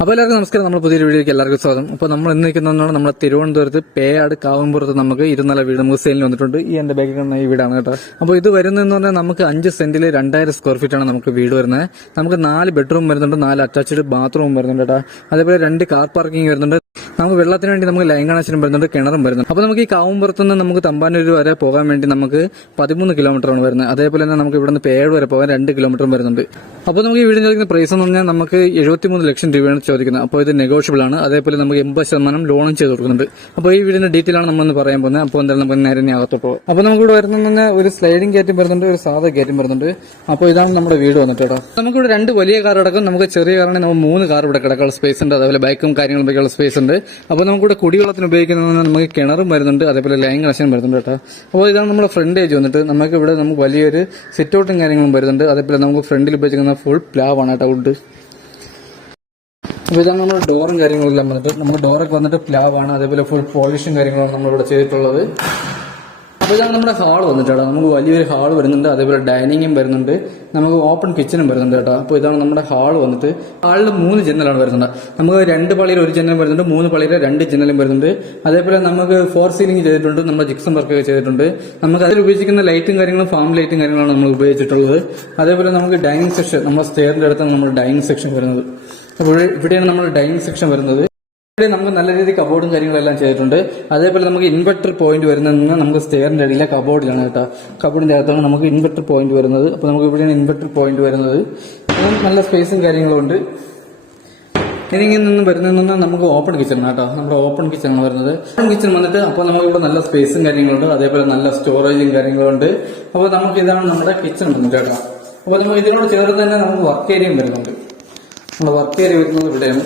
അപ്പോൾ എല്ലാവർക്കും നമസ്കാരം. നമ്മൾ പുതിയൊരു വീഡിയോയ്ക്ക് എല്ലാവർക്കും സ്വാഗതം. അപ്പോൾ നമ്മൾ ഇന്ന് നിൽക്കുന്നതാണ് നമ്മുടെ തിരുവനന്തപുരത്ത് പേയാട് കാവുംപുറത്ത് നമുക്ക് 2 വീട് നമുക്ക് സെയിലിന് വന്നിട്ടുണ്ട്. ഈ എന്റെ ബാക്കിൽ കാണുന്ന ഈ വീടാണ് കേട്ടോ. അപ്പോൾ ഇത് വരുന്നതെന്ന് പറഞ്ഞാൽ നമുക്ക് 5 സെന്റിൽ 2000 സ്ക്വയർ ഫീറ്റ് ആണ് നമുക്ക് വീട് വരുന്നത്. നമുക്ക് 4 ബെഡ്റൂം വരുന്നുണ്ട്, 4 അറ്റാച്ച്ഡ് ബാത്റൂം വരുന്നുണ്ട് കേട്ടോ. അതേപോലെ 2 കാർ പാർക്കിംഗ് വരുന്നുണ്ട്. നമുക്ക് വെള്ളത്തിന് വേണ്ടി നമുക്ക് ലൈൻ കണക്ഷനും വരുന്നുണ്ട്, കിണറും വരുന്നുണ്ട്. അപ്പോൾ നമുക്ക് ഈ കാവുംപുറത്ത് നിന്ന് നമുക്ക് തമ്പാനൂര് വരെ പോകാൻ വേണ്ടി നമുക്ക് 13 കിലോമീറ്ററാണ് വരുന്നത്. അതേപോലെ തന്നെ നമുക്ക് ഇവിടെ നിന്ന് പേയാട് വരെ പോകാൻ 2 കിലോമീറ്ററും വരുന്നുണ്ട്. അപ്പോൾ നമുക്ക് ഈ വീടിന് ചോദിക്കുന്ന പ്രൈസ് എന്ന് പറഞ്ഞാൽ നമുക്ക് 73 ലക്ഷം രൂപയാണ് ചോദിക്കുന്നത്. അപ്പോൾ ഇത് നെഗോഷ്യബിൾ ആണ്. അതേപോലെ നമുക്ക് 80% ലോണും ചെയ്ത് കൊടുക്കുന്നുണ്ട്. അപ്പോൾ ഈ വീടിന്റെ ഡീറ്റെയിൽ ആണ് നമ്മളൊന്ന് പറയാൻ പോകുന്നത്. അപ്പോൾ എന്തായാലും നമുക്ക് നേരെ അകത്തോട്ട് പോകും. അപ്പോൾ നമുക്ക് ഇവിടെ വരുന്ന ഒരു സ്ലൈഡിംഗ് ഗേറ്റും വരുന്നുണ്ട്, ഒരു സാധാ ഗേറ്റും വരുന്നുണ്ട്. അപ്പോൾ ഇതാണ് നമ്മുടെ വീട് വന്നിട്ട് കേട്ടോ. നമുക്കിവിടെ 2 വലിയ കാർ അടക്കം, നമുക്ക് ചെറിയ കാറാണെങ്കിൽ നമുക്ക് 3 കാർ ഇവിടെ കിടക്കാനുള്ള സ്പേസ് ഉണ്ട്. അതേപോലെ ബൈക്കും കാര്യങ്ങളും വയ്ക്കാനുള്ള സ്പേസ് ഉണ്ട്. അപ്പോൾ നമുക്കിവിടെ കുടിവെള്ളത്തിന് ഉപയോഗിക്കുന്ന നമുക്ക് കിണറും വരുന്നുണ്ട്, അതേപോലെ ലൈൻ കണക്ഷനും വരുന്നുണ്ട് കേട്ടോ. അപ്പോൾ ഇതാണ് നമ്മുടെ ഫ്രണ്ട് ഏജ് വന്നിട്ട് നമുക്ക് ഇവിടെ നമുക്ക് വലിയൊരു സിറ്റ് ഔട്ടും കാര്യങ്ങളും വരുന്നുണ്ട്. അതേപോലെ നമുക്ക് ഫ്രണ്ടിൽ ഉപയോഗിക്കുന്ന ഫുൾ പ്ലാവാണ് കേട്ടോ വുഡ്. അപ്പോൾ ഇതാണ് നമ്മുടെ ഡോറും കാര്യങ്ങളെല്ലാം വന്നിട്ട് നമുക്ക് ഡോറൊക്കെ വന്നിട്ട് പ്ലാവാണ്, അതേപോലെ ഫുൾ പോളിഷും കാര്യങ്ങളാണ് നമ്മളിവിടെ ചെയ്തിട്ടുള്ളത്. അപ്പോൾ ഇതാണ് നമ്മുടെ ഹാൾ വന്നിട്ട് കേട്ടോ. നമുക്ക് വലിയൊരു ഹാൾ വരുന്നുണ്ട്, അതേപോലെ ഡൈനിങ്ങും വരുന്നുണ്ട്, നമുക്ക് ഓപ്പൺ കിച്ചണും വരുന്നുണ്ട് കേട്ടോ. അപ്പോൾ ഇതാണ് നമ്മുടെ ഹാൾ വന്നിട്ട്. ഹാളിൽ 3 ജനലാണ് വരുന്നത്. നമുക്ക് 2 പാളിയിൽ 1 ജനലും വരുന്നുണ്ട്, 3 പാളിയിൽ 2 ജനലും വരുന്നുണ്ട്. അതേപോലെ നമുക്ക് 4 സീലിംഗ് ചെയ്തിട്ടുണ്ട്, നമ്മുടെ ജിപ്സം വർക്കൊക്കെ ചെയ്തിട്ടുണ്ട്. നമുക്ക് അതിൽ ഉപയോഗിക്കുന്ന ലൈറ്റും കാര്യങ്ങളും ഫാം ലൈറ്റും കാര്യങ്ങളാണ് നമ്മൾ ഉപയോഗിച്ചിട്ടുള്ളത്. അതേപോലെ നമുക്ക് ഡൈനിങ് സെക്ഷൻ, നമ്മുടെ സ്റ്റെയറിന്റെ അടുത്താണ് നമ്മുടെ ഡൈനിങ് സെക്ഷൻ വരുന്നത്. അപ്പോൾ ഇവിടെയാണ് നമ്മുടെ ഡൈനിങ് സെക്ഷൻ വരുന്നത്. നമുക്ക് നല്ല രീതിയിൽ കബോർഡും കാര്യങ്ങളെല്ലാം ചെയ്തിട്ടുണ്ട്. അതേപോലെ നമുക്ക് ഇൻവെർട്ടർ പോയിന്റ് വരുന്നത് നമുക്ക് സ്റ്റെയറിന്റെ അടിയിലെ കബോർഡിലാണ് കേട്ടോ. കബോർഡിന്റെ അകത്താണ് നമുക്ക് ഇൻവെർട്ടർ പോയിന്റ് വരുന്നത്. അപ്പോൾ നമുക്ക് ഇവിടെയാണ് ഇൻവെർട്ടർ പോയിന്റ് വരുന്നത്. നല്ല സ്പേസും കാര്യങ്ങളും ഉണ്ട്. ഇനി നിന്ന് വരുന്നതെന്ന് നമുക്ക് ഓപ്പൺ കിച്ചൺ കേട്ടോ. നമ്മുടെ ഓപ്പൺ കിച്ചൺ ആണ് വരുന്നത്. ഓപ്പൺ കിച്ചൺ വന്നിട്ട് അപ്പോൾ നമുക്ക് ഇവിടെ നല്ല സ്പേസും കാര്യങ്ങളുണ്ട്, അതേപോലെ നല്ല സ്റ്റോറേജും കാര്യങ്ങളുണ്ട്. അപ്പോൾ നമുക്ക് ഇതാണ് നമ്മുടെ കിച്ചൺ വരുന്നത് കേട്ടോ. അപ്പോൾ നമുക്ക് ഇതിനോട് ചേർന്ന് തന്നെ നമുക്ക് വർക്ക് ഏരിയയും വരുന്നുണ്ട്. നമ്മുടെ വർക്ക് ഏരിയ വരുന്നത് ഇവിടെയാണ്.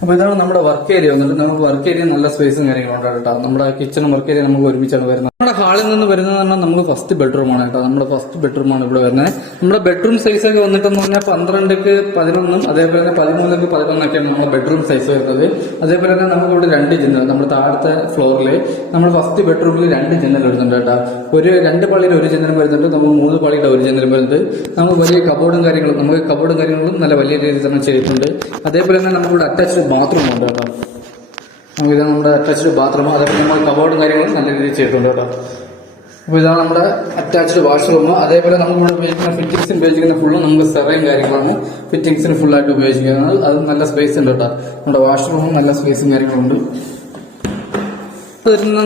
അപ്പോൾ ഇതാണ് നമ്മുടെ വർക്ക് ഏരിയ വന്നിട്ട് നമുക്ക് വർക്ക് ഏരിയ നല്ല സ്പേസും കാര്യങ്ങളുണ്ട് കേട്ടോ. നമ്മുടെ കിച്ചണും വർക്ക് ഏരിയ നമുക്ക് ഒരുമിച്ചാണ് വരുന്നത്. നമ്മുടെ ഹാളിൽ നിന്ന് വരുന്നത് പറഞ്ഞാൽ നമുക്ക് ഫസ്റ്റ് ബെഡ്റൂമാണ് കേട്ടോ. നമ്മുടെ ഫസ്റ്റ് ബെഡ്റൂമാണ് ഇവിടെ വരുന്നത്. നമ്മുടെ ബെഡ്റൂം സൈസ് ഒക്കെ വന്നിട്ടെന്ന് പറഞ്ഞാൽ 12ക്ക് 11 അതേപോലെ തന്നെ 13ക്ക് 11 നമ്മുടെ ബെഡ്റൂം സൈസ് വരുന്നത്. അതേപോലെ തന്നെ നമുക്ക് ഇവിടെ 2 ജനൽ, നമ്മുടെ താഴത്തെ ഫ്ലോറിൽ നമ്മൾ ഫസ്റ്റ് ബെഡ്റൂമിൽ 2 ജനൽ വരുന്നുണ്ട് കേട്ടോ. ഒരു 2 പാളിയിൽ 1 ജനലും വരുന്നുണ്ട്, നമുക്ക് 3 പാളിയുടെ 1 ജനലും വരുന്നുണ്ട്. നമുക്ക് വലിയ കബോർഡും കാര്യങ്ങളും, നമുക്ക് കബോർഡും കാര്യങ്ങളും നല്ല വലിയ രീതിയിൽ തന്നെ ചെയ്തിട്ടുണ്ട്. അതേപോലെ തന്നെ നമുക്കിവിടെ അറ്റാച്ച്ഡ് ബാത്റൂം ഉണ്ട് കേട്ടോ. നമുക്ക് ഇതാണ് നമ്മുടെ അറ്റാച്ച്ഡ് ബാത്റൂം, അതേപോലെ നമ്മൾ കബോർഡും കാര്യങ്ങളും നല്ല രീതിയിൽ ചെയ്തിട്ടുണ്ട് കേട്ടോ. അപ്പോൾ ഇതാണ് നമ്മുടെ അറ്റാച്ച്ഡ് വാഷ്റൂം. അതേപോലെ നമുക്കിവിടെ ഉപയോഗിക്കുന്ന ഫിറ്റിംഗ്സിന് ഉപയോഗിക്കുന്ന ഫുള്ളും നമുക്ക് സെറയും കാര്യങ്ങളാണ് ഫിറ്റിംഗ്സിന് ഫുള്ളായിട്ട് ഉപയോഗിക്കുന്നത്. അത് നല്ല സ്പേസ് ഉണ്ട് കേട്ടോ. നമ്മുടെ വാഷ്റൂമും നല്ല സ്പേസും കാര്യങ്ങളുണ്ട്.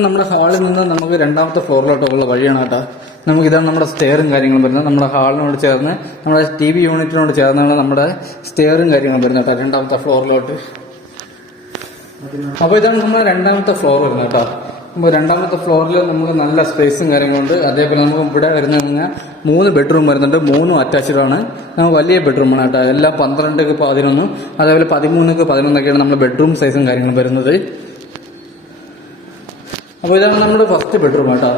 നമ്മുടെ ഹാളിൽ നിന്ന് നമുക്ക് 2ാമത്തെ ഫ്ലോറിലോട്ടുള്ള വഴിയാണ് കേട്ടോ. നമുക്ക് ഇതാണ് നമ്മുടെ സ്റ്റെയറും കാര്യങ്ങളും വരുന്നത്. നമ്മുടെ ഹാളിനോട് ചേർന്ന് നമ്മുടെ TV യൂണിറ്റിനോട് ചേർന്നാണ് നമ്മുടെ സ്റ്റെയറും കാര്യങ്ങളും വരുന്നത് കേട്ടോ 2ാമത്തെ ഫ്ലോറിലോട്ട്. അപ്പോൾ ഇതാണ് നമ്മുടെ 2ാമത്തെ ഫ്ലോർ വരുന്നത് കേട്ടോ. അപ്പോൾ 2ാമത്തെ ഫ്ലോറിൽ നമുക്ക് നല്ല സ്പേസും കാര്യങ്ങളുണ്ട്. അതേപോലെ നമുക്ക് ഇവിടെ വരുന്ന 3 ബെഡ്റൂം വരുന്നുണ്ട്, 3ഉം അറ്റാച്ച്ഡ് ആണ്. നമുക്ക് വലിയ ബെഡ്റൂമാണ് കേട്ടോ. എല്ലാം 12ക്ക് 11, അതേപോലെ 13ക്ക് 11 നമ്മുടെ ബെഡ്റൂം സൈസും കാര്യങ്ങളും വരുന്നത്. അപ്പോൾ ഇതാണ് നമ്മുടെ ഫസ്റ്റ് ബെഡ്റൂം കേട്ടോ.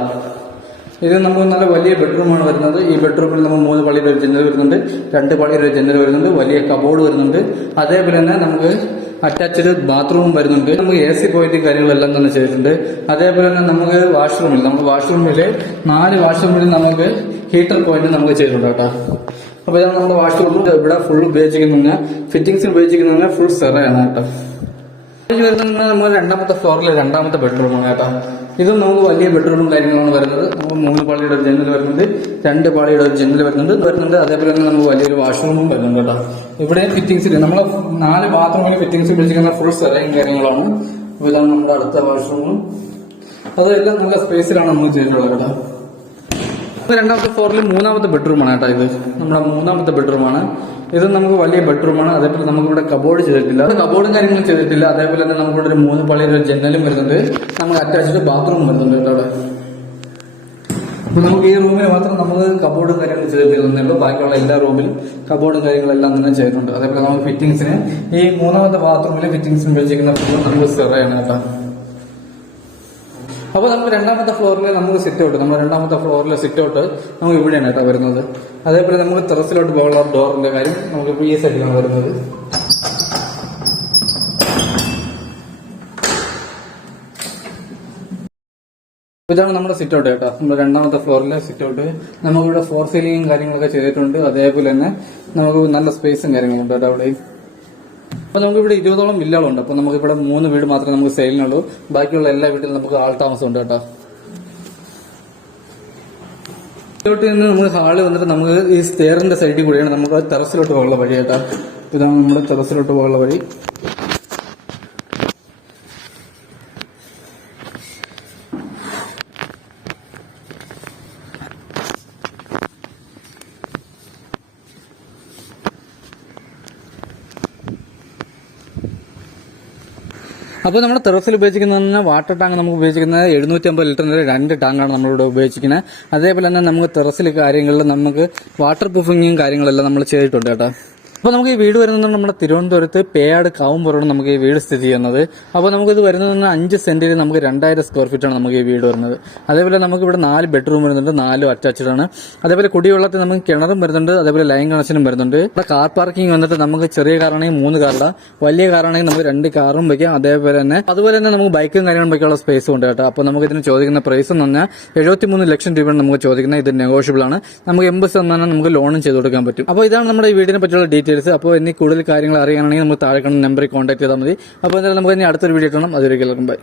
ഇത് നമുക്ക് നല്ല വലിയ ബെഡ്റൂമാണ് വരുന്നത്. ഈ ബെഡ്റൂമിൽ നമുക്ക് 3 പാളിയുടെ 1 ജനൽ വരുന്നുണ്ട്, 2 പാളിയുടെ 1 ജനൽ വരുന്നുണ്ട്, വലിയ കബോർഡ് വരുന്നുണ്ട്. അതേപോലെ തന്നെ നമുക്ക് അറ്റാച്ച്ഡ് ബാത്റൂമും വരുന്നുണ്ട്. നമുക്ക് AC പോയിന്റും കാര്യങ്ങളെല്ലാം തന്നെ ചെയ്തിട്ടുണ്ട്. അതേപോലെ തന്നെ നമുക്ക് നമ്മുടെ വാഷ്റൂമിൽ 4 വാഷ്റൂമിൽ നമുക്ക് ഹീറ്റർ പോയിന്റ് നമുക്ക് ചെയ്തിട്ടുണ്ട് കേട്ടോ. അപ്പോൾ ഇതാണ് നമ്മുടെ വാഷ്റൂം. ഇവിടെ ഫുൾ ഉപയോഗിച്ചിരിക്കുന്ന ഫിറ്റിംഗ്സ് ഉപയോഗിച്ചിരിക്കുന്ന ഫുൾ സെറയാണ് കേട്ടോ. വരുന്നത് നമ്മൾ 2ാമത്തെ ഫ്ലോറിലെ 2ാമത്തെ ബെഡ്റൂമാണ് കേട്ടോ. ഇതും നമുക്ക് വലിയ ബെഡ്റൂമും കാര്യങ്ങളാണ് വരുന്നത്. നമുക്ക് 3 പാളിയുടെ 1 ജനൽ വരുന്നുണ്ട്, 2 പാളിയുടെ 1 ജനൽ വരുന്നുണ്ട്. അതേപോലെ തന്നെ നമുക്ക് വലിയൊരു വാഷ്റൂമും വരുന്നുണ്ട് കേട്ടോ. ഇവിടെ ഫിറ്റിംഗ്സിൽ നമ്മൾ 4 ബാത്റൂമിൽ ഫിറ്റിംഗ്സ് ഉപയോഗിച്ചിരിക്കുന്ന ഫുൾ സെറയും കാര്യങ്ങളാണ്. ഇതാണ് നമ്മുടെ അടുത്ത വാഷ്റൂമും. അതെല്ലാം നല്ല സ്പേസിലാണ് നമ്മൾ ചെയ്തിട്ടുള്ളത് കേട്ടോ. 2ാമത്തെ ഫ്ലോറിൽ 3ാമത്തെ ബെഡ്റൂമാണ് കേട്ടോ. ഇത് നമ്മുടെ 3ാമത്തെ ബെഡ്റൂമാണ്. ഇത് നമുക്ക് വലിയ ബെഡ്റൂമാണ്. അതേപോലെ നമുക്കിവിടെ കബോർഡ് ചെയ്തിട്ടില്ല, കബോർഡും കാര്യങ്ങളും ചെയ്തിട്ടില്ല. അതേപോലെ തന്നെ നമുക്കിവിടെ ഒരു 3 പാളിയുടെ 1 ജനലും വരുന്നുണ്ട്, നമുക്ക് അറ്റാച്ച്ഡ് ബാത്റൂം വരുന്നുണ്ട് കേട്ടോ അവിടെ. അപ്പോൾ നമുക്ക് ഈ റൂമിൽ മാത്രം നമുക്ക് കബോർഡും കാര്യങ്ങളും ചെയ്തിട്ടുള്ളൂ. ബാക്കിയുള്ള എല്ലാ റൂമിലും കബോർഡും കാര്യങ്ങളെല്ലാം തന്നെ ചെയ്തിട്ടുണ്ട്. അതേപോലെ നമുക്ക് ഫിറ്റിംഗ്സിന് ഈ 3ാമത്തെ ബാത്റൂമിൽ ഫിറ്റിംഗ്സിന് ഉപയോഗിക്കുന്ന ഫുള്ളും നമുക്ക് സെറയാണ് കേട്ടോ. അപ്പോൾ നമുക്ക് 2ാമത്തെ ഫ്ലോറിൽ നമുക്ക് സിറ്റ് ഔട്ട്, നമ്മുടെ 2ാമത്തെ ഫ്ലോറിലെ സിറ്റ് ഔട്ട് നമുക്ക് ഇവിടെയാണ് കേട്ടോ വരുന്നത്. അതേപോലെ നമുക്ക് ടെറസിലോട്ട് പോകാനുള്ള ഡോറിന്റെ കാര്യം നമുക്ക് ഈ സൈഡിലാണ് വരുന്നത്. ഇതാണ് നമ്മുടെ സിറ്റ് ഔട്ട് കേട്ടോ. നമ്മുടെ രണ്ടാമത്തെ ഫ്ലോറിലെ സിറ്റ് ഔട്ട്. നമുക്കിവിടെ ഫോർ സീലിംഗും കാര്യങ്ങളൊക്കെ ചെയ്തിട്ടുണ്ട്. അതേപോലെ തന്നെ നമുക്ക് നല്ല സ്പേസും കാര്യങ്ങളും ഉണ്ട് കേട്ടോ അവിടെ. അപ്പൊ നമുക്ക് ഇവിടെ 20ഓളം വില്ലകളുണ്ട്. അപ്പൊ നമുക്ക് ഇവിടെ 3 വീട് മാത്രമേ നമുക്ക് സെയിലിനുള്ളൂ. ബാക്കിയുള്ള എല്ലാ വീട്ടിലും നമുക്ക് ആൾ താമസം ഉണ്ട് കേട്ടോ. ഇതിലോട്ട് നിന്ന് നമുക്ക് ഹാള് വന്നിട്ട് നമുക്ക് ഈ സ്റ്റെയറിന്റെ സൈഡിൽ കൂടിയാണ് നമുക്ക് ടെറസിലോട്ട് പോകാനുള്ള വഴി കേട്ടോ. ഇതാണ് നമ്മുടെ ടെറസിലോട്ട് പോകാനുള്ള വഴി. അപ്പോൾ നമ്മുടെ ടെറസിൽ ഉപയോഗിക്കുന്ന വാട്ടർ ടാങ്ക് നമുക്ക് ഉപയോഗിക്കുന്നത് 750 ലിറ്ററിന്റെ 2 ടാങ്കാണ് നമ്മളിവിടെ ഉപയോഗിച്ചിരിക്കുന്നത്. അതേപോലെ തന്നെ നമുക്ക് ടെറസിൽ കാര്യങ്ങളിൽ നമുക്ക് വാട്ടർ പ്രൂഫിങ്ങും കാര്യങ്ങളെല്ലാം നമ്മൾ ചെയ്തിട്ടുണ്ട് കേട്ടോ. അപ്പോൾ നമുക്ക് ഈ വീട് വരുന്നത് നമ്മുടെ തിരുവനന്തപുരത്ത് പേയാട് കാവുംപുറമാണ് നമുക്ക് ഈ വീട് സ്ഥിതി ചെയ്യുന്നത്. അപ്പോൾ നമുക്കിത് വരുന്നത് 5 സെന്റിൽ നമുക്ക് 2000 സ്ക്വയർ ഫീറ്റാണ് നമുക്ക് ഈ വീട് വരുന്നത്. അതേപോലെ നമുക്ക് ഇവിടെ 4 ബെഡ്റൂം വരുന്നുണ്ട്, 4 അറ്റാച്ച്ഡ് ആണ്. അതേപോലെ കുടിവെള്ളത്തിൽ നമുക്ക് കിണറും വരുന്നുണ്ട്, അതേപോലെ ലൈൻ കണക്ഷനും വരുന്നുണ്ട്. ഇവിടെ കാർ പാർക്കിംഗ് വന്നിട്ട് നമുക്ക് ചെറിയ കാറാണെങ്കിൽ 3 കാറില്ല, വലിയ കാറാണെങ്കിൽ നമുക്ക് 2 കാറും വയ്ക്കാം. അതേപോലെ തന്നെ നമുക്ക് ബൈക്കും കാര്യങ്ങളും വയ്ക്കാനുള്ള സ്പേസും ഉണ്ട് കേട്ടോ. അപ്പോൾ നമുക്ക് ഇതിന് ചോദിക്കുന്ന പ്രൈസ് എന്ന് പറഞ്ഞാൽ 73 ലക്ഷം രൂപയാണ് നമുക്ക് ചോദിക്കുന്നത്. ഇത് നെഗോഷ്യബിൾ ആണ്. നമുക്ക് 80% നമുക്ക് ലോണും ചെയ്ത് കൊടുക്കാൻ പറ്റും. അപ്പോൾ ഇതാണ് നമ്മുടെ ഈ വീടിനെ പറ്റിയുള്ള ഡീറ്റെയിൽസ്. അപ്പോൾ ഇനി കൂടുതൽ കാര്യങ്ങൾ അറിയാനാണെങ്കിൽ നമുക്ക് താഴെ കാണുന്ന നമ്പറിൽ കോൺടാക്ട് ചെയ്താൽ മതി. അപ്പോൾ എന്തായാലും നമുക്ക് ഇനി അടുത്തൊരു വീഡിയോ കാണാം. അതൊരിക്കലും ബൈ.